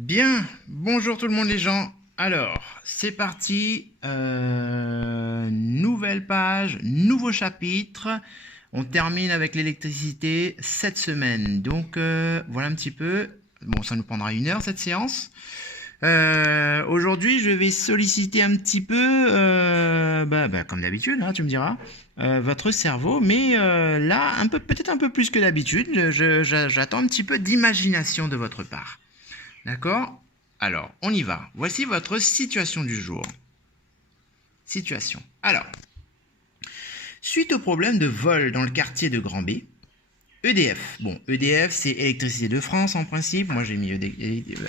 Bien, bonjour tout le monde les gens. Alors, c'est parti. Nouvelle page, nouveau chapitre. On termine avec l'électricité cette semaine. Donc, voilà un petit peu. Bon, ça nous prendra 1 heure cette séance. Aujourd'hui, je vais solliciter un petit peu, comme d'habitude, hein, tu me diras, votre cerveau, mais là, peut-être un peu plus que d'habitude. J'attends un petit peu d'imagination de votre part. D'accord? Alors, on y va. Voici votre situation du jour. Situation. Alors, suite au problème de vol dans le quartier de Grand B, EDF. Bon, EDF, c'est Électricité de France en principe. Moi, j'ai mis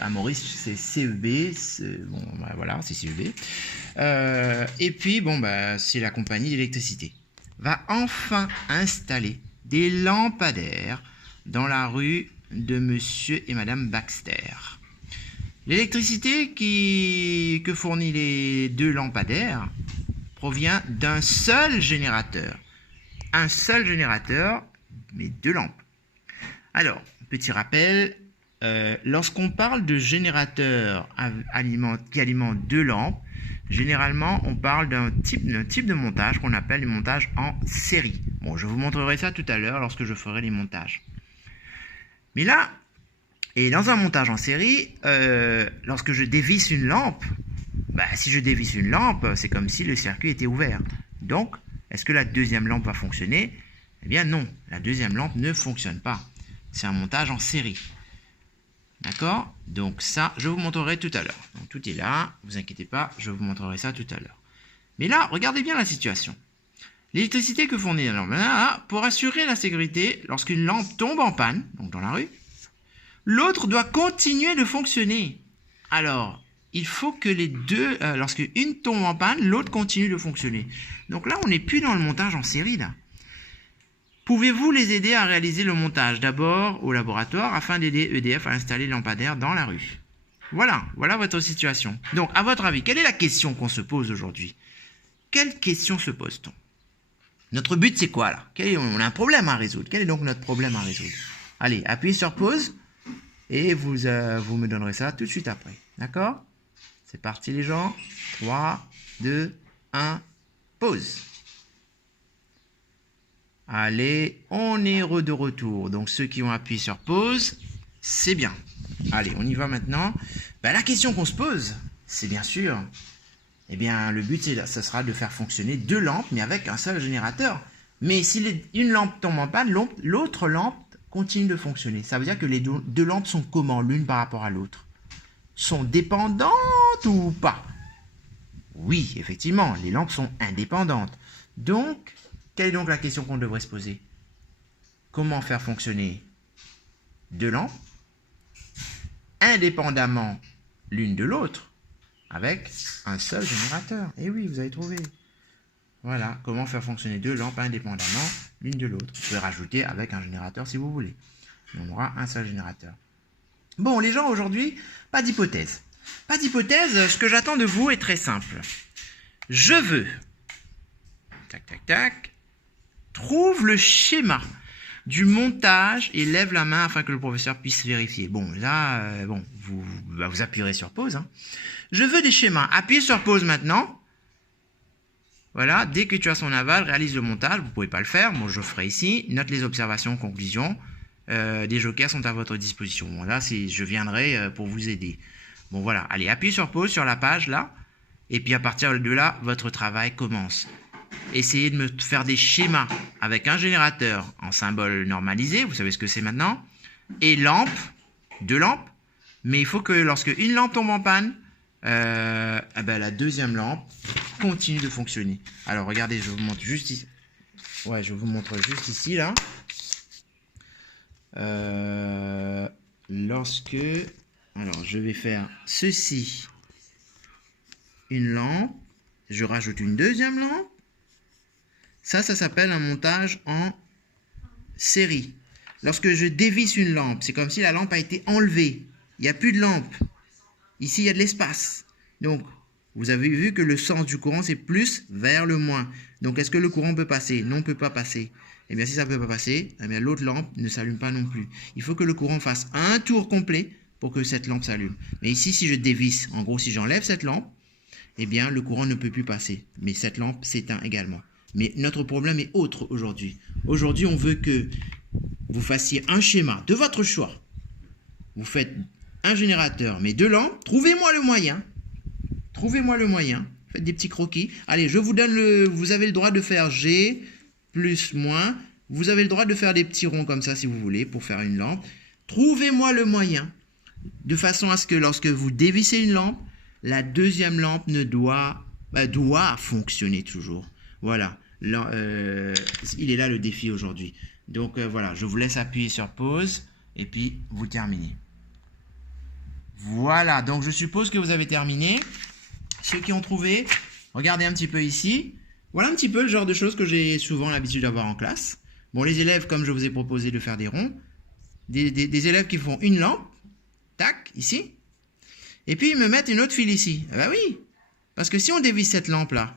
à Maurice, c'est CEB. Bon, voilà, c'est CEB. Et puis, c'est la compagnie d'électricité. Va enfin installer des lampadaires dans la rue de Monsieur et Madame Baxter. L'électricité que fournit les 2 lampadaires provient d'un seul générateur. Un seul générateur, mais 2 lampes. Alors, petit rappel, lorsqu'on parle de générateur qui alimente 2 lampes, généralement on parle d'un type de montage qu'on appelle le montage en série. Bon, je vous montrerai ça tout à l'heure lorsque je ferai les montages. Mais là, et dans un montage en série, lorsque je dévisse une lampe, si je dévisse une lampe, c'est comme si le circuit était ouvert. Donc, est-ce que la deuxième lampe va fonctionner? Eh bien non, la deuxième lampe ne fonctionne pas. C'est un montage en série. D'accord? Donc ça, je vous montrerai tout à l'heure. Donc tout est là, ne vous inquiétez pas, je vous montrerai ça tout à l'heure. Mais là, regardez bien la situation. L'électricité que fournit la lampe, pour assurer la sécurité, lorsqu'une lampe tombe en panne, donc dans la rue, l'autre doit continuer de fonctionner. Alors, il faut que les deux, lorsque une tombe en panne, l'autre continue de fonctionner. Donc là, on n'est plus dans le montage en série, là. Pouvez-vous les aider à réaliser le montage d'abord au laboratoire afin d'aider EDF à installer les lampadaires dans la rue? Voilà votre situation. Donc, à votre avis, quelle est la question qu'on se pose aujourd'hui? Quelle question se pose-t-on? Notre but, c'est quoi, là? On a un problème à résoudre. Quel est donc notre problème à résoudre? Allez, appuyez sur pause. Et vous me donnerez ça tout de suite après. D'accord? C'est parti les gens. 3, 2, 1, pause. Allez, on est de retour. Donc ceux qui ont appuyé sur pause, c'est bien. Allez, on y va maintenant. La question qu'on se pose, c'est bien sûr, le but, ce sera de faire fonctionner 2 lampes, mais avec un seul générateur. Mais si une lampe tombe en panne, l'autre lampe continue de fonctionner. Ça veut dire que les 2 lampes sont comment l'une par rapport à l'autre? Sont dépendantes ou pas? Oui, effectivement, les lampes sont indépendantes. Donc, quelle est donc la question qu'on devrait se poser? Comment faire fonctionner 2 lampes indépendamment l'une de l'autre avec un seul générateur? Eh oui, vous avez trouvé. Voilà, comment faire fonctionner 2 lampes indépendamment l'une de l'autre. Vous pouvez rajouter avec un générateur si vous voulez. On aura un seul générateur. Bon, les gens, aujourd'hui, pas d'hypothèse. Pas d'hypothèse, ce que j'attends de vous est très simple. Je veux, tac, tac, tac, trouve le schéma du montage et lève la main afin que le professeur puisse vérifier. Bon, là, vous appuierez sur pause. Hein. Je veux des schémas. Appuyez sur pause maintenant. Voilà, dès que tu as son aval, réalise le montage. Vous ne pouvez pas le faire, moi je ferai ici. Note les observations, conclusions. Des jokers sont à votre disposition. Bon, là, je viendrai pour vous aider. Bon, voilà, allez, appuyez sur pause sur la page, là. Et puis à partir de là, votre travail commence. Essayez de me faire des schémas avec un générateur en symbole normalisé. Vous savez ce que c'est maintenant. Et lampe, 2 lampes. Mais il faut que lorsque une lampe tombe en panne, la deuxième lampe continue de fonctionner. Alors regardez, je vous montre juste ici. Ouais, je vous montre juste ici là. Alors je vais faire ceci, une lampe, je rajoute une deuxième lampe. Ça s'appelle un montage en série. Lorsque je dévisse une lampe, c'est comme si la lampe a été enlevée. Il n'y a plus de lampe. Ici, il y a de l'espace. Donc, vous avez vu que le sens du courant, c'est plus vers le moins. Donc, est-ce que le courant peut passer? Non, il ne peut pas passer. Eh bien, si ça ne peut pas passer, eh bien, l'autre lampe ne s'allume pas non plus. Il faut que le courant fasse un tour complet pour que cette lampe s'allume. Mais ici, si je dévisse, en gros, si j'enlève cette lampe, eh bien, le courant ne peut plus passer. Mais cette lampe s'éteint également. Mais notre problème est autre aujourd'hui. Aujourd'hui, on veut que vous fassiez un schéma de votre choix. Vous faites un générateur, mais 2 lampes. Trouvez-moi le moyen. Trouvez-moi le moyen. Faites des petits croquis. Allez, je vous donne le... Vous avez le droit de faire G, plus, moins. Vous avez le droit de faire des petits ronds comme ça si vous voulez pour faire une lampe. Trouvez-moi le moyen de façon à ce que lorsque vous dévissez une lampe, la deuxième lampe doit fonctionner toujours. Voilà. Là, il est là le défi aujourd'hui. Donc voilà, je vous laisse appuyer sur pause et puis vous terminez. Voilà, donc je suppose que vous avez terminé. Ceux qui ont trouvé, regardez un petit peu ici. Voilà un petit peu le genre de choses que j'ai souvent l'habitude d'avoir en classe. Bon, les élèves, comme je vous ai proposé de faire des ronds, des élèves qui font une lampe, tac, ici, et puis ils me mettent une autre file ici. Ah bah oui, parce que si on dévisse cette lampe-là,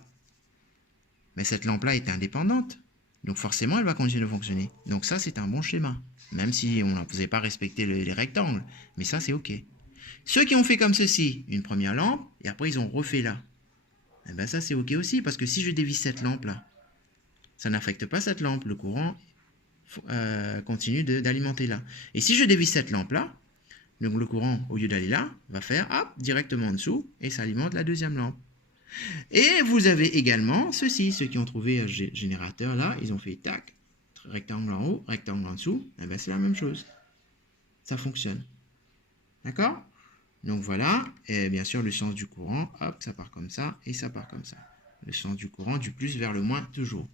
mais cette lampe-là est indépendante, donc forcément elle va continuer de fonctionner. Donc ça, c'est un bon schéma, même si vous n'avez pas respecté les rectangles, mais ça, c'est OK. Ceux qui ont fait comme ceci, une première lampe, et après ils ont refait là, eh ben ça, c'est OK aussi, parce que si je dévisse cette lampe-là, ça n'affecte pas cette lampe, le courant continue d'alimenter là. Et si je dévisse cette lampe-là, donc le courant, au lieu d'aller là, va faire hop, directement en dessous et ça alimente la deuxième lampe. Et vous avez également ceci, ceux qui ont trouvé un générateur là, ils ont fait tac, rectangle en haut, rectangle en dessous, et ben c'est la même chose. Ça fonctionne. D'accord? Donc voilà, et bien sûr le sens du courant, hop, ça part comme ça et ça part comme ça. Le sens du courant du plus vers le moins toujours.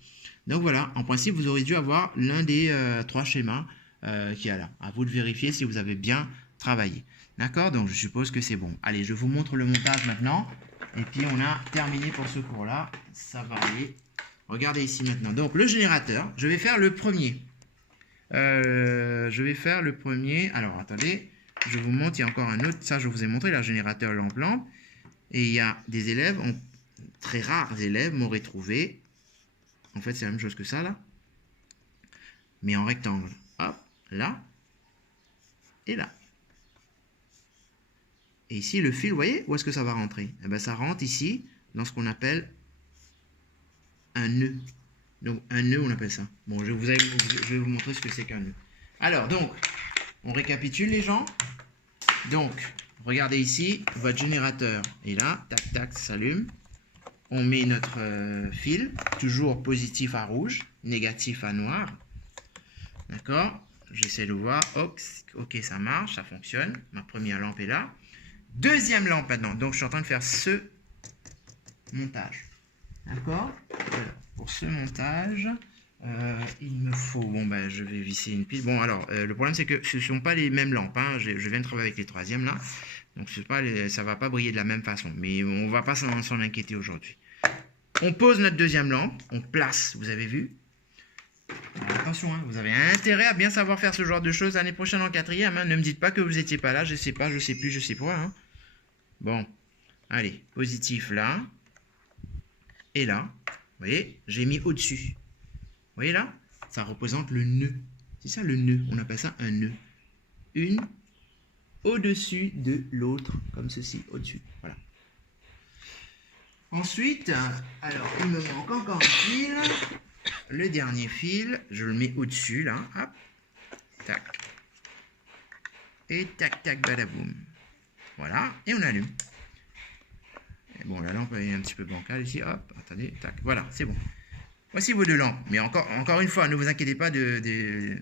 Donc voilà, en principe vous aurez dû avoir l'un des 3 schémas qu'il y a là. À vous de vérifier si vous avez bien travaillé. D'accord? Donc je suppose que c'est bon. Allez, je vous montre le montage maintenant. Et puis on a terminé pour ce cours-là. Ça va aller. Regardez ici maintenant. Donc le générateur, je vais faire le premier. Alors attendez, je vous montre, il y a encore un autre. Ça, je vous ai montré, le générateur lampe-lampe. Et il y a des élèves, très rares élèves, m'auraient trouvé. En fait, c'est la même chose que ça là. Mais en rectangle. Hop, là. Et là. Et ici, le fil, vous voyez, où est-ce que ça va rentrer? Eh bien, ça rentre ici, dans ce qu'on appelle un nœud. Donc, un nœud, on appelle ça. Bon, je vais vous montrer ce que c'est qu'un nœud. Alors, donc, on récapitule les gens. Donc, regardez ici, votre générateur est là. Tac, tac, ça s'allume. On met notre fil, toujours positif à rouge, négatif à noir. D'accord? J'essaie de voir. Ok, ça marche, ça fonctionne. Ma première lampe est là. Deuxième lampe maintenant. Donc, je suis en train de faire ce montage. D'accord? Pour ce montage, il me faut... Bon, ben, je vais visser une pile. Bon, alors, le problème, c'est que ce ne sont pas les mêmes lampes. Hein. Je viens de travailler avec les troisièmes, là. Donc, ça ne va pas briller de la même façon. Mais on ne va pas s'en inquiéter aujourd'hui. On pose notre deuxième lampe. On place, vous avez vu? Alors, attention, hein, vous avez intérêt à bien savoir faire ce genre de choses l'année prochaine en quatrième. Hein. Ne me dites pas que vous n'étiez pas là. Je sais pas, je sais plus, je sais pas. Hein. Bon, allez, positif là. Et là, vous voyez, j'ai mis au-dessus. Vous voyez là? Ça représente le nœud. C'est ça le nœud. On appelle ça un nœud. Une au-dessus de l'autre, comme ceci, au-dessus. Voilà. Ensuite, alors, il me manque encore un fil. Le dernier fil, je le mets au-dessus, là. Hop. Tac. Et tac, tac, badaboum. Voilà. Et on allume. Et bon, la lampe est un petit peu bancale ici. Hop. Attendez. Tac. Voilà. C'est bon. Voici vos 2 lampes. Mais encore une fois, ne vous inquiétez pas de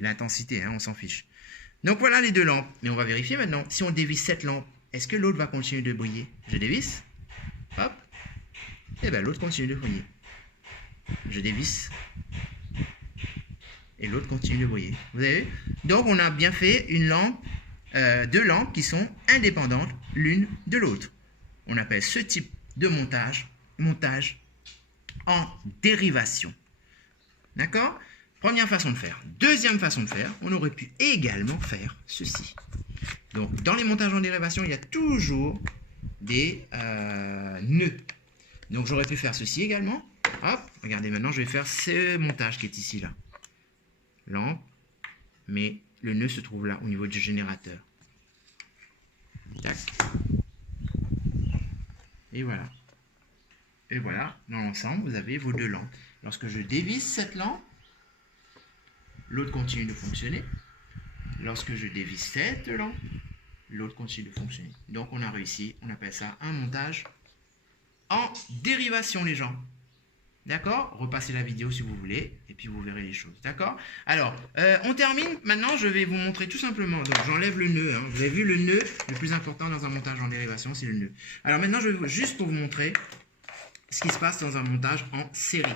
l'intensité. Hein, on s'en fiche. Donc voilà les 2 lampes. Mais on va vérifier maintenant. Si on dévisse cette lampe, est-ce que l'autre va continuer de briller? Je dévisse. Hop. Et bien l'autre continue de briller. Je dévisse. Et l'autre continue de briller. Vous avez vu? Donc on a bien fait une lampe, 2 lampes qui sont indépendantes l'une de l'autre. On appelle ce type de montage en dérivation. D'accord? Première façon de faire. Deuxième façon de faire, on aurait pu également faire ceci. Donc dans les montages en dérivation, il y a toujours des nœuds. Donc j'aurais pu faire ceci également. Hop, regardez maintenant, je vais faire ce montage qui est ici là. Lampe, mais le nœud se trouve là au niveau du générateur. Tac. Et voilà. Et voilà, dans l'ensemble, vous avez vos deux lampes. Lorsque je dévisse cette lampe, l'autre continue de fonctionner. Lorsque je dévisse cette lampe, l'autre continue de fonctionner. Donc on a réussi, on appelle ça un montage en dérivation, les gens. D'accord? Repassez la vidéo si vous voulez, et puis vous verrez les choses. D'accord? Alors, on termine. Maintenant, je vais vous montrer tout simplement. Donc, j'enlève le nœud. Hein. Vous avez vu le nœud, le plus important dans un montage en dérivation, c'est le nœud. Alors maintenant, je vais juste pour vous montrer ce qui se passe dans un montage en série.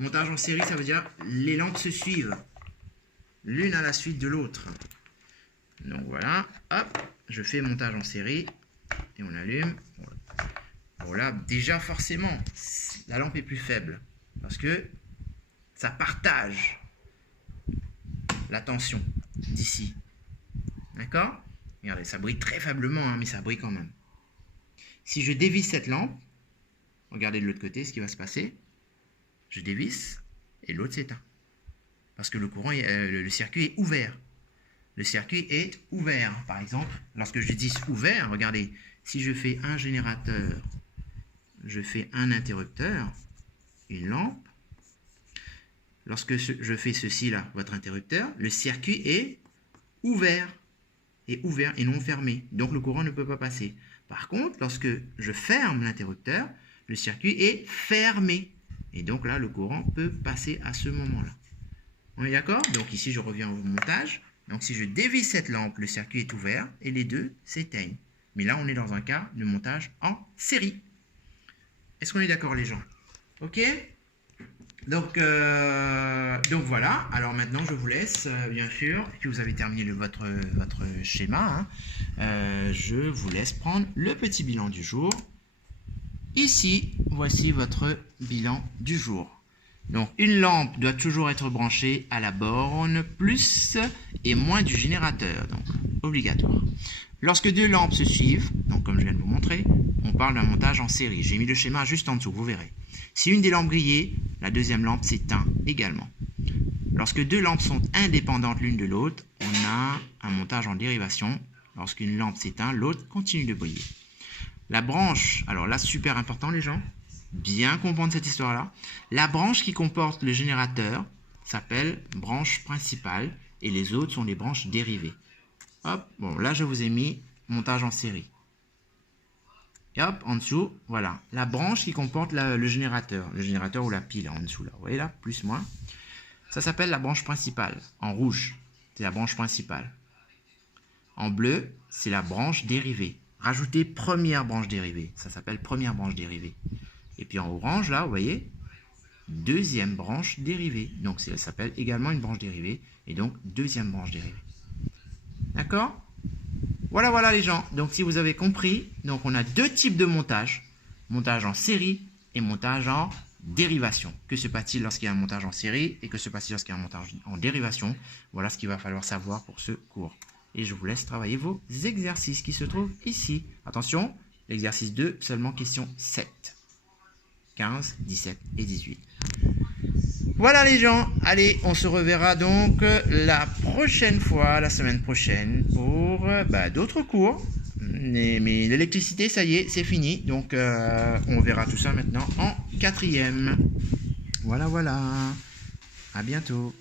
Montage en série, ça veut dire les lampes se suivent, l'une à la suite de l'autre. Donc voilà, hop, je fais montage en série, et on allume. Voilà, déjà forcément, la lampe est plus faible, parce que ça partage la tension d'ici. D'accord? Regardez, ça brille très faiblement, hein, mais ça brille quand même. Si je dévisse cette lampe, regardez de l'autre côté ce qui va se passer. Je dévisse et l'autre s'éteint. Parce que le courant, le circuit est ouvert. Le circuit est ouvert. Par exemple, lorsque je dis ouvert, regardez, si je fais un générateur, je fais un interrupteur, une lampe. Lorsque je fais ceci là, votre interrupteur, le circuit est ouvert. Et ouvert et non fermé. Donc le courant ne peut pas passer. Par contre, lorsque je ferme l'interrupteur, le circuit est fermé. Et donc là, le courant peut passer à ce moment-là. On est d'accord? Donc ici, je reviens au montage. Donc si je dévisse cette lampe, le circuit est ouvert et les deux s'éteignent. Mais là, on est dans un cas de montage en série. Est-ce qu'on est d'accord, les gens? Ok? Donc voilà. Alors maintenant, je vous laisse, bien sûr, et puis vous avez terminé votre schéma. Hein. Je vous laisse prendre le petit bilan du jour. Ici, voici votre bilan du jour. Donc, une lampe doit toujours être branchée à la borne plus et moins du générateur, donc obligatoire. Lorsque deux lampes se suivent, donc comme je viens de vous montrer, on parle d'un montage en série. J'ai mis le schéma juste en dessous, vous verrez. Si une des lampes brillait, la deuxième lampe s'éteint également. Lorsque deux lampes sont indépendantes l'une de l'autre, on a un montage en dérivation. Lorsqu'une lampe s'éteint, l'autre continue de briller. La branche, alors là, super important les gens, bien comprendre cette histoire-là. La branche qui comporte le générateur s'appelle branche principale et les autres sont les branches dérivées. Hop, bon, là je vous ai mis montage en série. Et hop, en dessous, voilà, la branche qui comporte le générateur ou la pile en dessous là. Vous voyez là, plus, moins. Ça s'appelle la branche principale. En rouge, c'est la branche principale. En bleu, c'est la branche dérivée. Rajoutez première branche dérivée. Ça s'appelle première branche dérivée. Et puis en orange, là, vous voyez, deuxième branche dérivée. Donc, ça s'appelle également une branche dérivée. Et donc, deuxième branche dérivée. D'accord? Voilà, voilà les gens. Donc, si vous avez compris, donc on a deux types de montage. Montage en série et montage en dérivation. Que se passe-t-il lorsqu'il y a un montage en série et que se passe-t-il lorsqu'il y a un montage en dérivation? Voilà ce qu'il va falloir savoir pour ce cours. Et je vous laisse travailler vos exercices qui se trouvent ici. Attention, l'exercice 2, seulement question 7, 15, 17 et 18. Voilà les gens, allez, on se reverra donc la prochaine fois, la semaine prochaine, pour d'autres cours. Mais l'électricité, ça y est, c'est fini. Donc, on verra tout ça maintenant en 4e. Voilà, voilà. À bientôt.